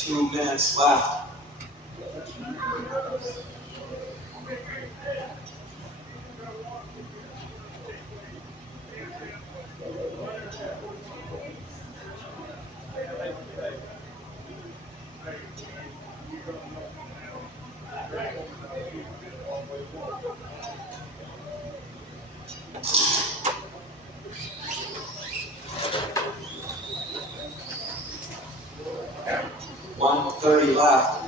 2 minutes left. .130 left.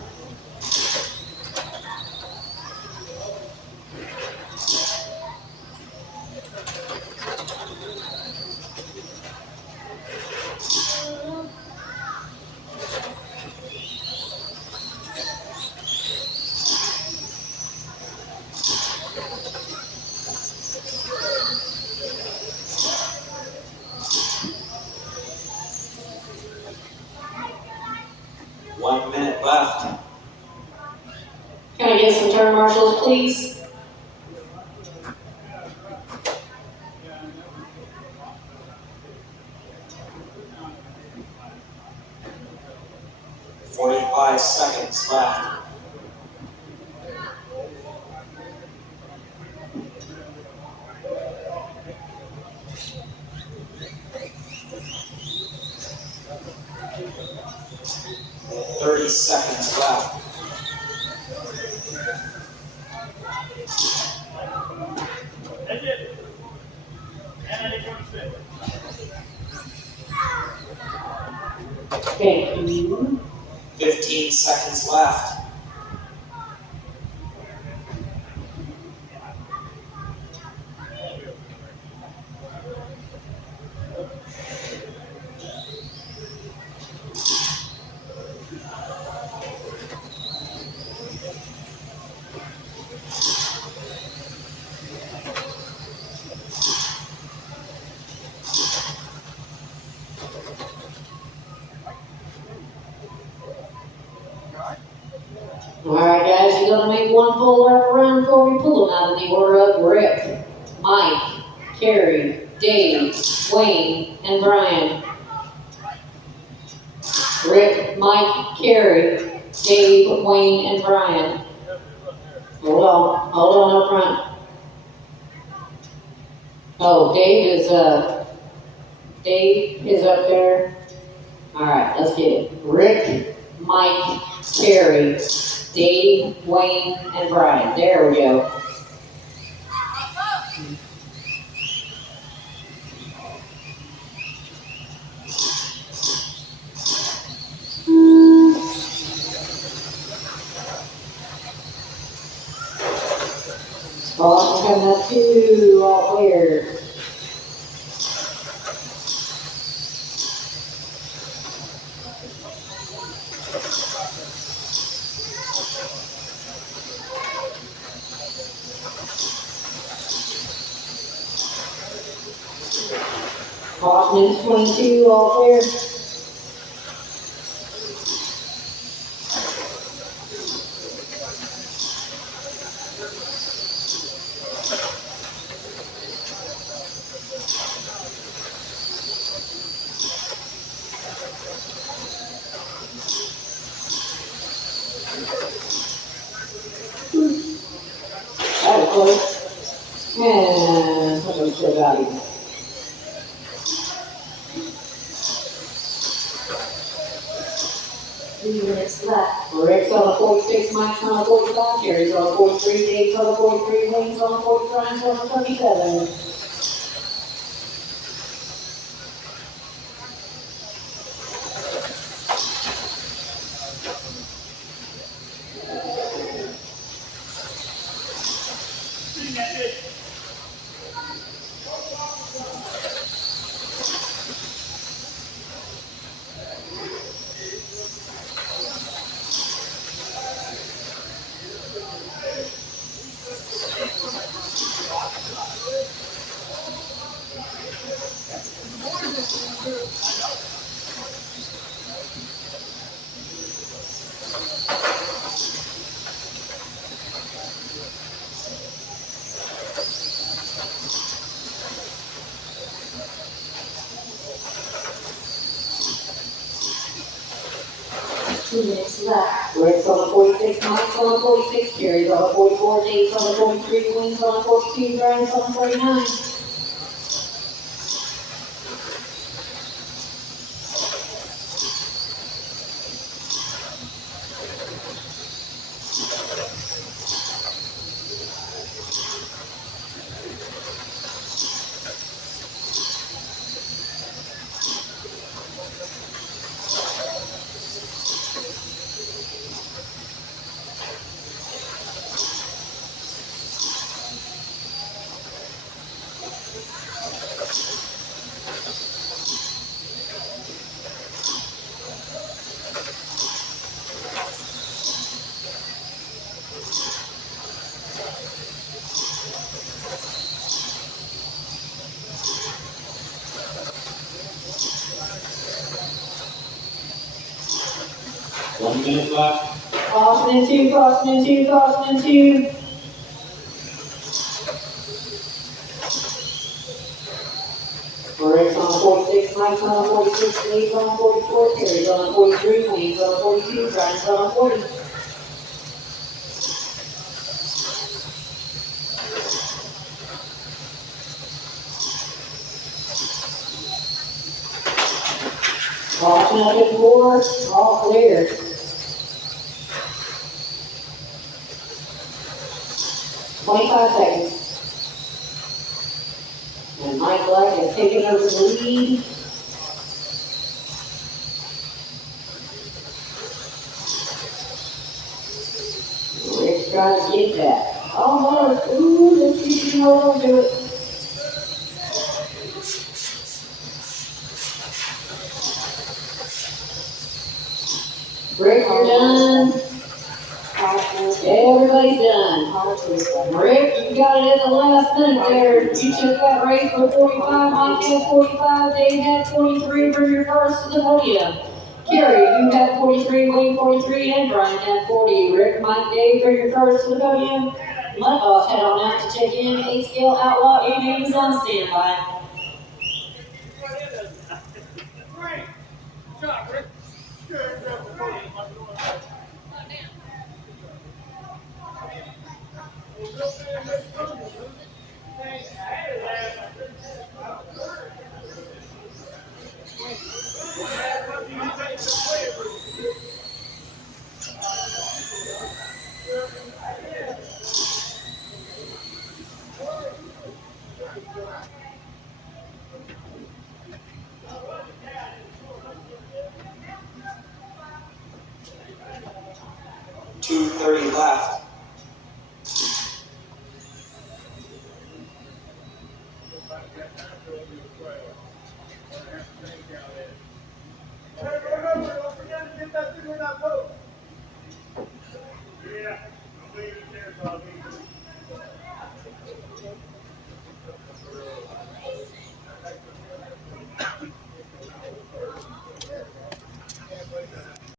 One minute left. Can I get some turn marshals, please? .45 seconds left. .30 seconds left. Thank you. 15 seconds left. Alright guys, you're gonna make one full lap around before we pull them out of the order of Rick, Mike, Carrie, Dave, Wayne, and Brian. Rick, Mike, Carrie, Dave, Wayne, and Brian. Hold on up front. Oh, Dave is up there. Alright, let's get it. Rick, Mike, Carrie, Dave, Wayne, and Brian. There we go. Ball coming up 2, all clear. Boston 22, all clear. That was close. And something still got him. Minutes left. Rick's on a 46, Mike's on a 45, Carrie's on a 43, Dave's on a 43, Wayne's on a 40, Brian's on a 37. 2 minutes left. Rick's on the 46, Mike's on the 46, Carrie's on the 44, Dave's on the 43, Wayne's on the 42, Brian's on the 49. One minute left. Caution in 2, caution in 2, caution in 2. Rick's on the 46, Mike's on the 46, Dave's on the 44, Carrie's on the 43, Wayne's on the 42, Brian's on the 40. Caution up at 4, all clear. "25 seconds. And Mike Black has taken over the lead. Rick's trying to get that. Almost. Ooh, let's see if he can hold on to it. Rick, you're done. Everybody's done. Rick, you got it at the last minute there. You took that race for 45, Mike had 45, Dave had 43 for your first to the podium. Carrie, you had 43, Wayne 43, and Brian had 40. Rick, Mike, Dave for your first to the podium. Mud Boss head on out to check in. 8-scale Outlaw, 8 names on standby. .230 left. Yeah, I'm leaving there, so I'll be